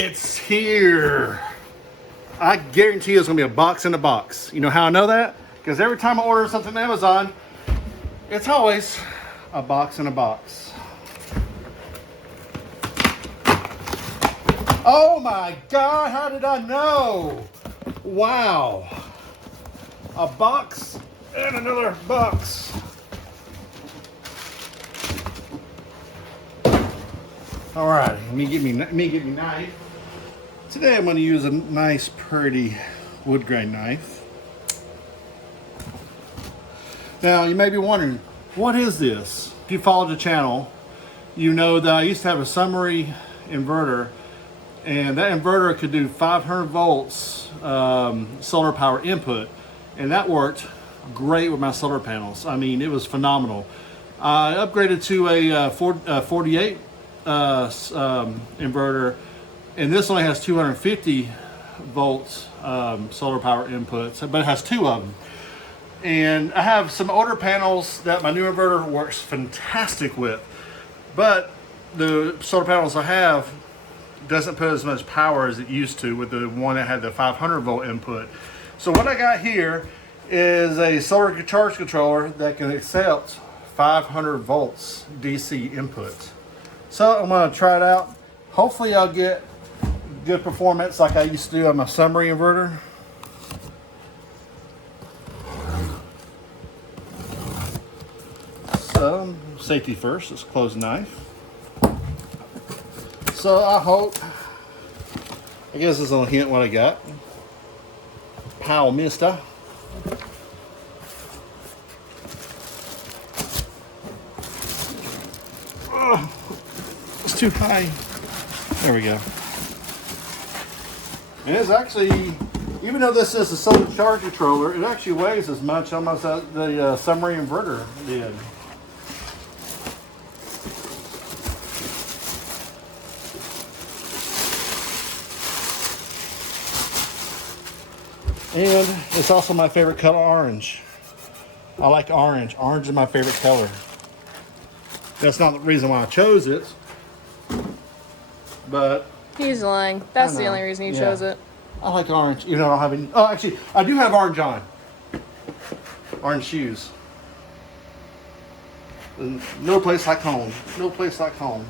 It's here. I guarantee you it's gonna be a box in a box. You know how I know that? Because every time I order something on Amazon, it's always a box in a box. Oh my God, how did I know? Wow. A box and another box. All right, let me get me knife. Today I'm going to use a nice, pretty wood grain knife. Now you may be wondering, what is this? If you followed the channel, you know that I used to have a summary inverter, and that inverter could do 500 volts solar power input, and that worked great with my solar panels. I mean, it was phenomenal. I upgraded to a 48 inverter, and this only has 250 volts solar power inputs, but it has two of them. And I have some older panels that my new inverter works fantastic with, but the solar panels I have doesn't put as much power as it used to with the one that had the 500 volt input. So what I got here is a solar charge controller that can accept 500 volts DC input. So I'm going to try it out. Hopefully I'll get good performance like I used to do on my summary inverter. So safety first, let's close the knife. So I guess this will hint what I got. PowMr. Oh, it's too high. There we go. And it's actually, even though this is a solar charge controller, it actually weighs as much almost as the summary inverter did. And it's also my favorite color, orange. I like orange. Orange is my favorite color. That's not the reason why I chose it, but he's lying. That's the only reason you chose it. I like orange, even though I don't have any. Oh, actually, I do have orange on. Orange shoes. No place like home. No place like home.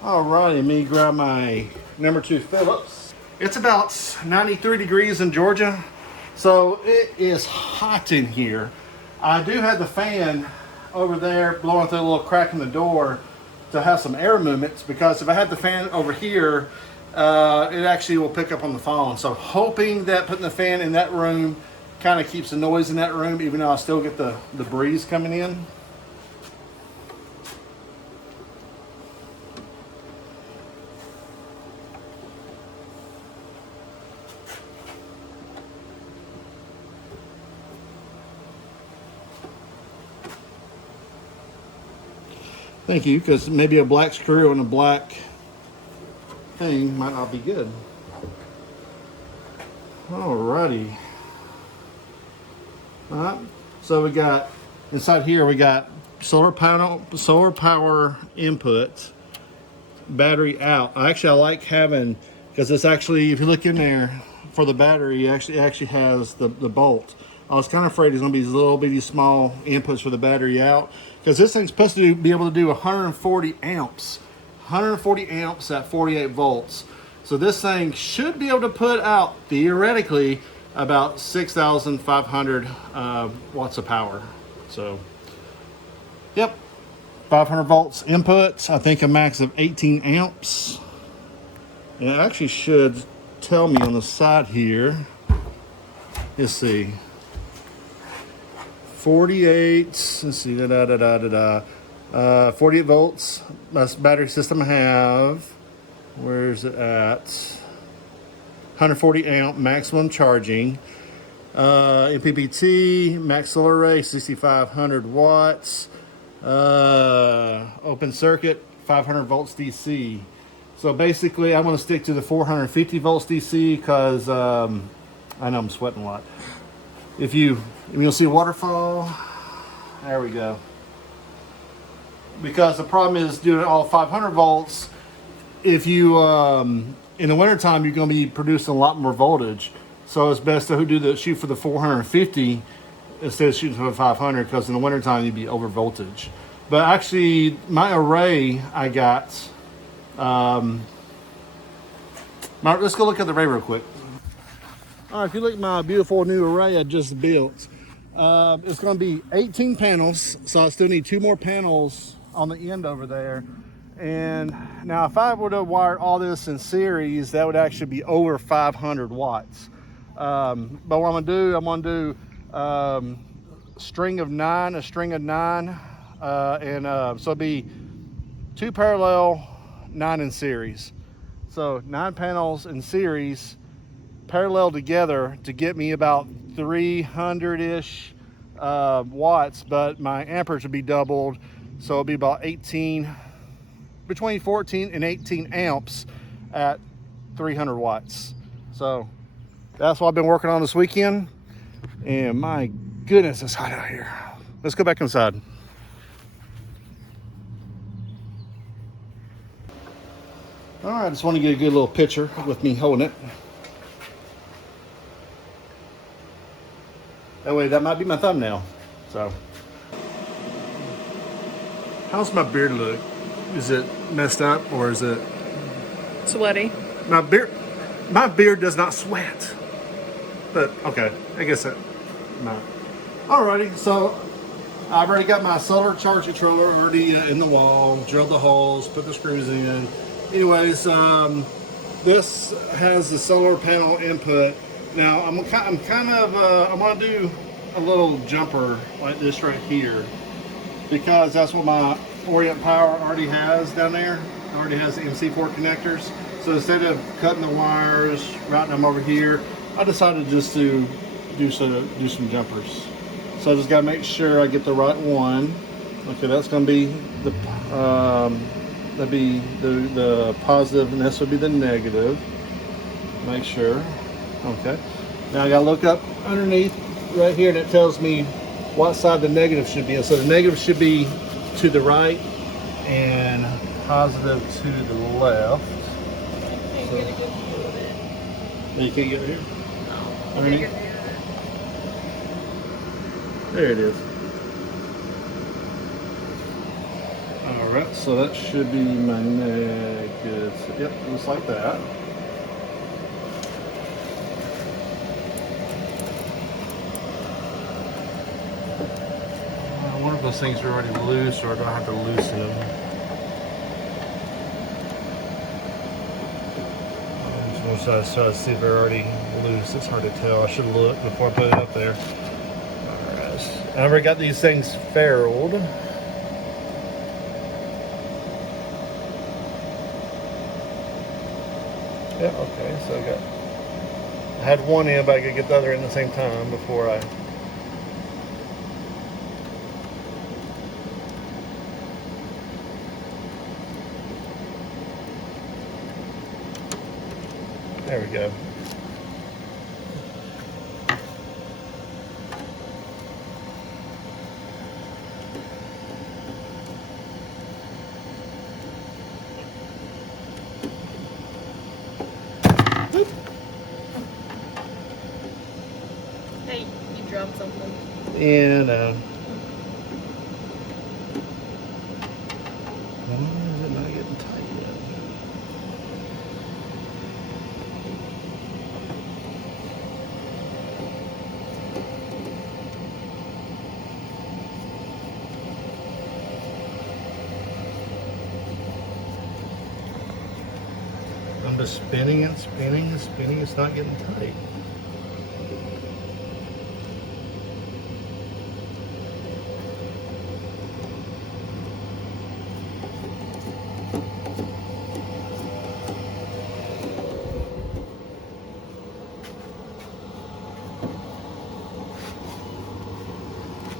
Alrighty, let me grab my number 2 Phillips. It's about 93 degrees in Georgia, so it is hot in here. I do have the fan over there blowing through a little crack in the door to have some air movements, because if I had the fan over here, it actually will pick up on the phone. So hoping that putting the fan in that room kind of keeps the noise in that room, even though I still get the breeze coming in. Thank you, because maybe a black screw and a black thing might not be good. Alrighty. Alright, so we got, inside here we got solar power input, battery out. I like having, because it's actually, if you look in there for the battery, it actually has the bolt. I was kind of afraid it's going to be these little bitty small inputs for the battery out, because this thing's supposed to be able to do 140 amps. 140 amps at 48 volts. So this thing should be able to put out, theoretically, about 6,500 watts of power. So, yep, 500 volts inputs. I think a max of 18 amps. And it actually should tell me on the side here. Let's see. 48, let's see, 48 volts, that's battery system I have. Where's it at? 140 amp maximum charging. MPPT, max solar array, 6,500 watts. Open circuit, 500 volts DC. So basically I'm gonna stick to the 450 volts DC, because I know I'm sweating a lot. If you'll see a waterfall, there we go. Because the problem is doing all 500 volts, if you in the wintertime, you're going to be producing a lot more voltage. So it's best to shoot for the 450 instead of shooting for the 500, because in the wintertime you'd be over voltage. But actually, my array I got. Let's go look at the array real quick. All right, if you look at my beautiful new array I just built, it's going to be 18 panels, so I still need 2 more panels on the end over there. And now if I were to wire all this in series, that would actually be over 500 watts. But what I'm going to do, a string of 9, so it'll be 2 parallel, 9 in series. So 9 panels in series, parallel together, to get me about 300-ish watts, but my amperage would be doubled, so it'll be about between 14 and 18 amps at 300 watts. So that's what I've been working on this weekend, and my goodness, it's hot out here. Let's go back inside. All right, I just want to get a good little picture with me holding it. That way, that might be my thumbnail. So, how's my beard look? Is it messed up, or is it Sweaty. my beard does not sweat? But okay, I guess it might. Alrighty, so I've already got my solar charge controller already in the wall, drilled the holes, put the screws in. Anyways, this has the solar panel input. Now I'm gonna do a little jumper like this right here, because that's what my Orient Power already has down there. It already has the MC4 connectors. So instead of cutting the wires, routing them over here, I decided just to do some jumpers. So I just gotta make sure I get the right one. Okay, that's gonna be the that'd be the positive, and this would be the negative. Make sure. Okay. Now I gotta look up underneath right here, and it tells me what side the negative should be. So the negative should be to the right, and positive to the left. I can't get a good view of it. You can't get it here? No. Underneath? There it is. Alright, so that should be my negative. Yep, looks like that. One of those things are already loose, or do I have to loosen them? I just want to see if they're already loose. It's hard to tell. I should look before I put it up there. Alright, I've already got these things ferruled. Yeah, okay, so I had one in, but I could get the other in at the same time before I. There we go. Hey, you dropped something. And why is it not getting tight yet? I'm just spinning and spinning and spinning. It's not getting tight.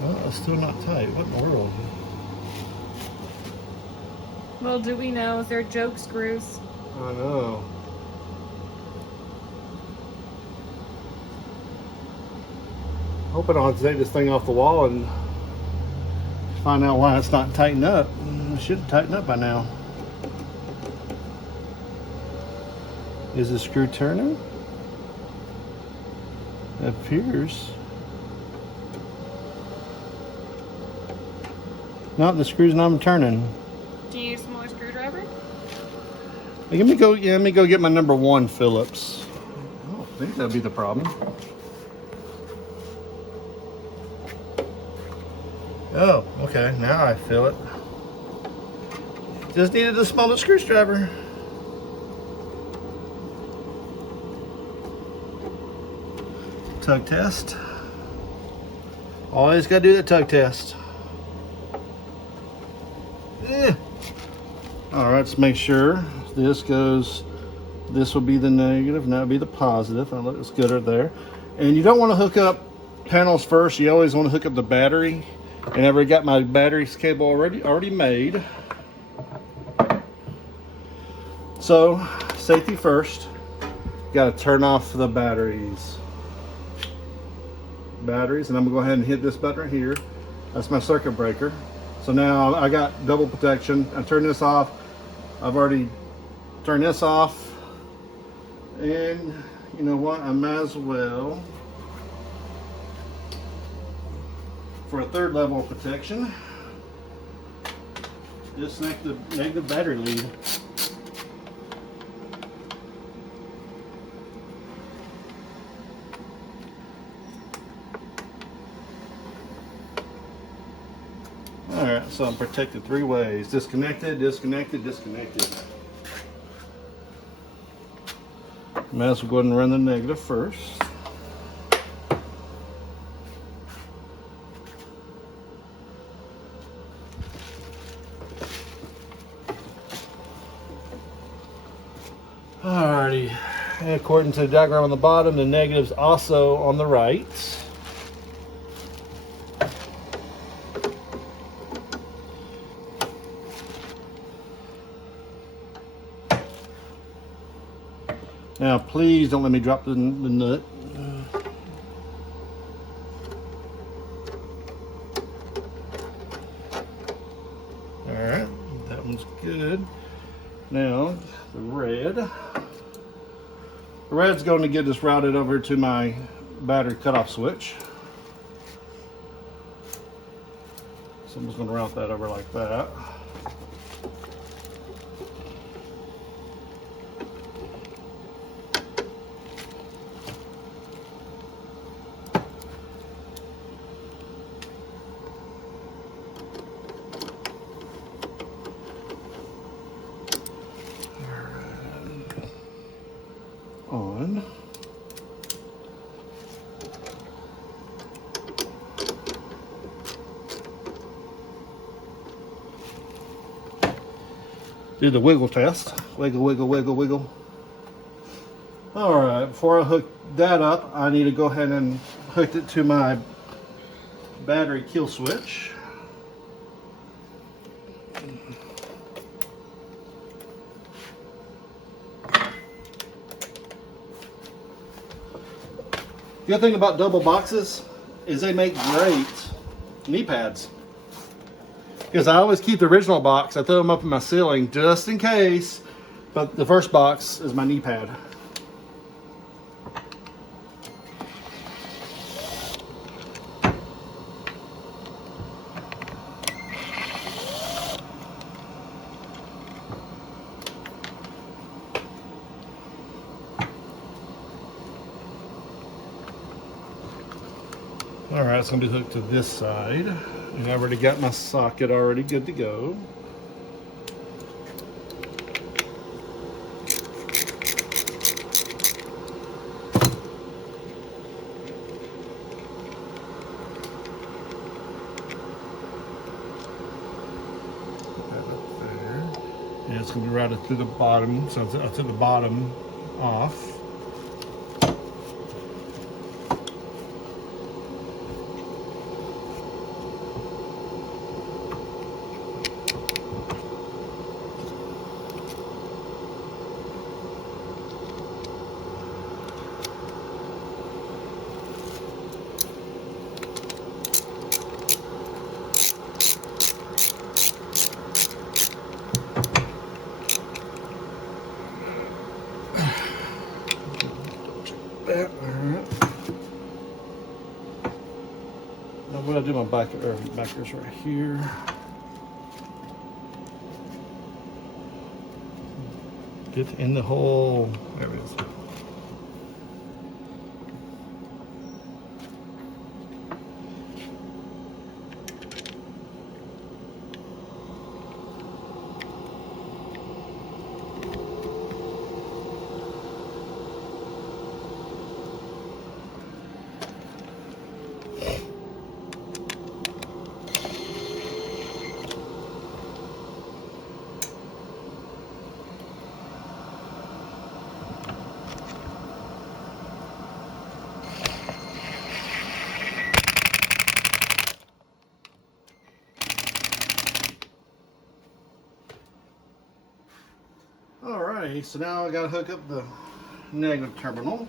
Well, it's still not tight. What in the world? Well, do we know? They're joke screws. I know. Hoping I'll take this thing off the wall and find out why it's not tightened up. It should tighten up by now. Is the screw turning? It appears. No, the screw's not turning. Do you use a smaller screwdriver? Let me go get my number 1 Phillips. I don't think that'd be the problem. Oh, okay, now I feel it. Just needed a smaller screwdriver. Tug test. Always gotta do the tug test. All right, let's make sure this goes. This will be the negative, and that'll be the positive. That looks good there. And you don't want to hook up panels first. You always want to hook up the battery. And I've already got my batteries cable already made. So safety first. Got to turn off the batteries. And I'm gonna go ahead and hit this button right here. That's my circuit breaker. So now I got double protection. I turn this off. I've already turned this off. And you know what? I might as well, for a 3rd level of protection, disconnect the negative battery lead. Alright, so I'm protected 3 ways. Disconnected, disconnected, disconnected. Might as well go ahead and run the negative first. Alrighty, and according to the diagram on the bottom, the negative's also on the right. Now, please don't let me drop the nut. All right, that one's good. Now, the red. The red's going to get us routed over to my battery cutoff switch. So I'm just going to route that over like that. On. Do the wiggle test. Wiggle, wiggle, wiggle, wiggle. All right, before I hook that up, I need to go ahead and hook it to my battery kill switch. The other thing about double boxes is they make great knee pads. Because I always keep the original box, I throw them up in my ceiling just in case, but the first box is my knee pad. All right, it's gonna be hooked to this side. And I've already got my socket already good to go. And it's going to be routed through the bottom, so I took the bottom off. backers right here. Get in the hole. There it is. Alrighty, so now I gotta hook up the negative terminal.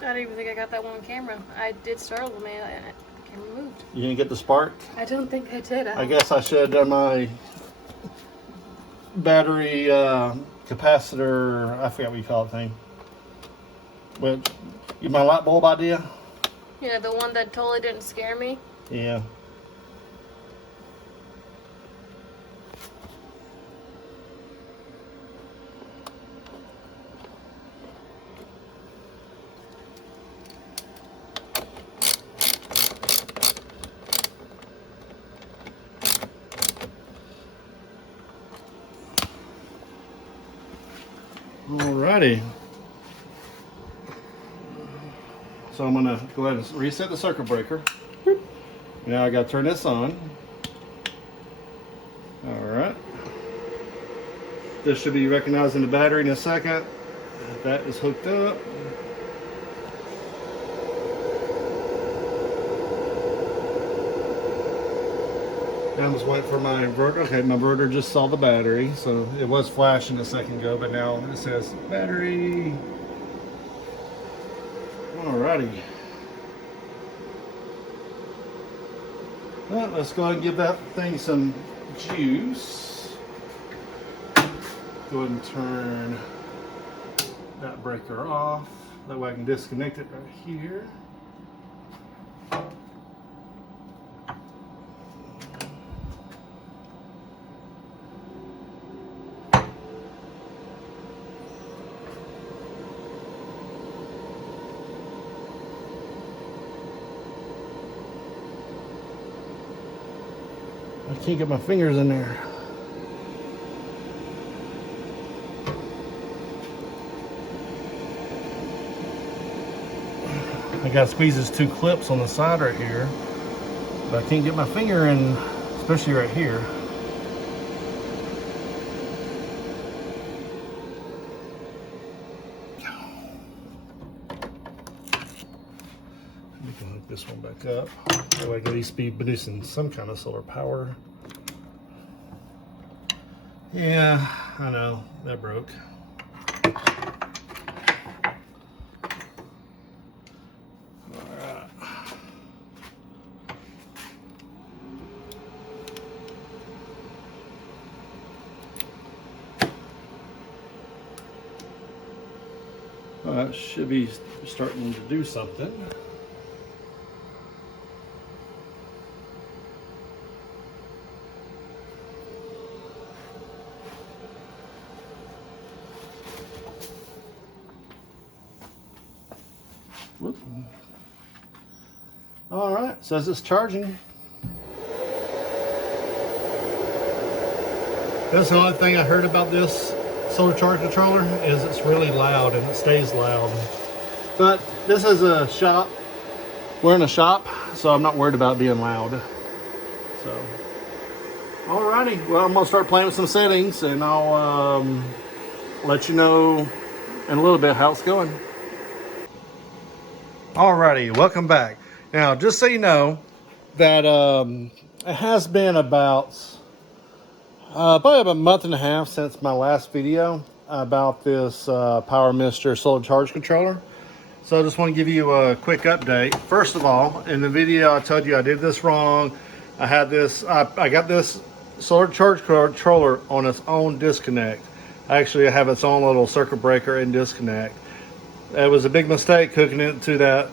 I don't even think I got that one on camera. I did startle me. The camera moved. You didn't get the spark? I don't think I did. I guess I should have done my battery capacitor, I forget what you call it thing. But my light bulb idea? Yeah, the one that totally didn't scare me. Yeah. Alrighty. So I'm gonna go ahead and reset the circuit breaker. Now I gotta turn this on. Alright. This should be recognizing the battery in a second. That is hooked up. Now I'm just waiting for my inverter. Okay, my inverter just saw the battery, so it was flashing a second ago, but now it says battery. Alrighty. Well, let's go ahead and give that thing some juice. Go ahead and turn that breaker off. That way I can disconnect it right here. I can't get my fingers in there. I gotta squeeze these two clips on the side right here, but I can't get my finger in, especially right here. We can hook this one back up. That way I can at least be producing some kind of solar power. Yeah, I know, that broke. Alright. Well, that should be starting to do something. All right, says it's charging. That's the only thing I heard about this solar charge controller is it's really loud and it stays loud. But this is a shop. We're in a shop, so I'm not worried about it being loud. So, alrighty. Well, I'm gonna start playing with some settings, and I'll let you know in a little bit how it's going. Alrighty, welcome back. Now, just so you know that it has been about Probably about a month and a half since my last video about this PowMr solar charge controller. So I just want to give you a quick update. First of all, in the video I told you I did this wrong. I had this, I got this solar charge controller on its own disconnect. Actually, I have its own little circuit breaker and disconnect. It was a big mistake hooking it to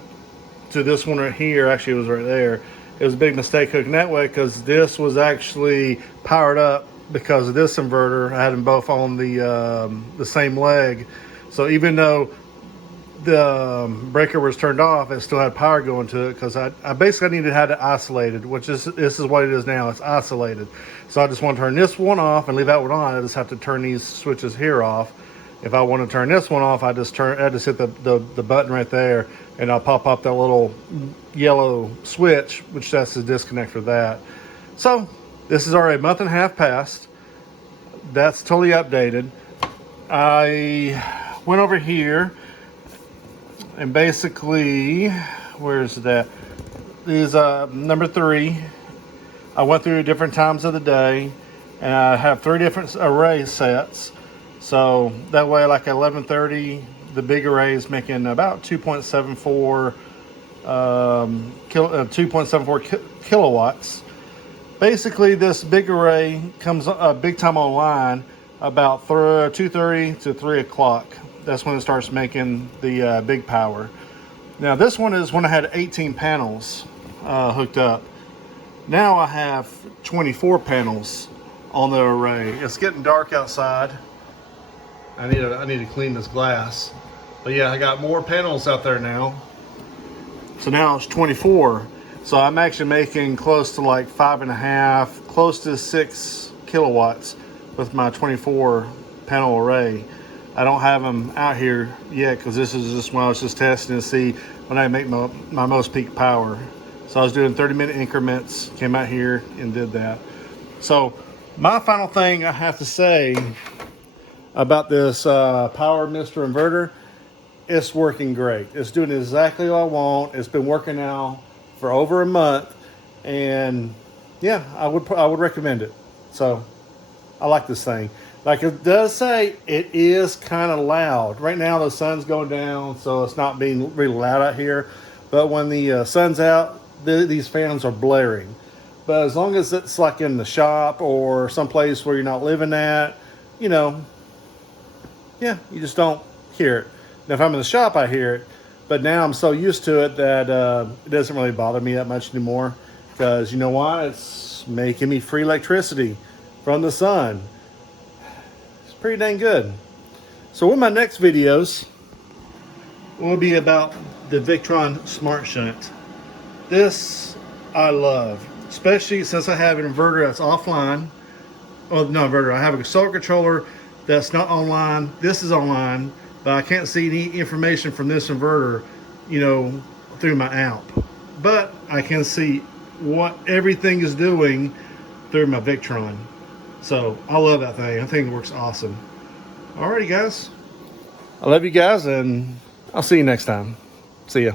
this one right here. Actually, it was right there. It was a big mistake hooking that way because this was actually powered up because of this inverter. I had them both on the same leg. So even though the breaker was turned off, it still had power going to it because I basically needed to have it isolated, which is this is what it is now. It's isolated. So I just want to turn this one off and leave that one on. I just have to turn these switches here off. If I want to turn this one off, I just hit the button right there, and I'll pop up that little yellow switch, which that's the disconnect for that. So this is already a month and a half past. That's totally updated. I went over here and basically, where's that? Is number 3. I went through different times of the day, and I have 3 different array sets. So that way, like at 11:30, the big array is making about 2.74 kilowatts. Basically, this big array comes big time online about 2:30 to 3 o'clock. That's when it starts making the big power. Now this one is when I had 18 panels hooked up. Now I have 24 panels on the array. It's getting dark outside. I need to clean this glass. But yeah, I got more panels out there now. So now it's 24. So I'm actually making close to like 5.5, close to 6 kilowatts with my 24 panel array. I don't have them out here yet because this is just when I was just testing to see when I make my most peak power. So I was doing 30-minute increments, came out here and did that. So my final thing I have to say about this PowMr inverter, it's working great. It's doing exactly what I want. It's been working now for over a month, and yeah, I would recommend it. So I like this thing. Like it does say, it is kind of loud. Right now the sun's going down, so it's not being really loud out here. But when the sun's out, these fans are blaring. But as long as it's like in the shop or someplace where you're not living at, you know, yeah, you just don't hear it. Now if I'm in the shop, I hear it. But now I'm so used to it that it doesn't really bother me that much anymore. Because you know why? It's making me free electricity from the sun. Pretty dang good. So one of my next videos will be about the Victron Smart Shunt. This I love, especially since I have an inverter that's offline. Oh, no inverter. I have a solar controller that's not online. This is online, but I can't see any information from this inverter, you know, through my app. But I can see what everything is doing through my Victron. So I love that thing. I think it works awesome. Alrighty guys. I love you guys, and I'll see you next time. See ya.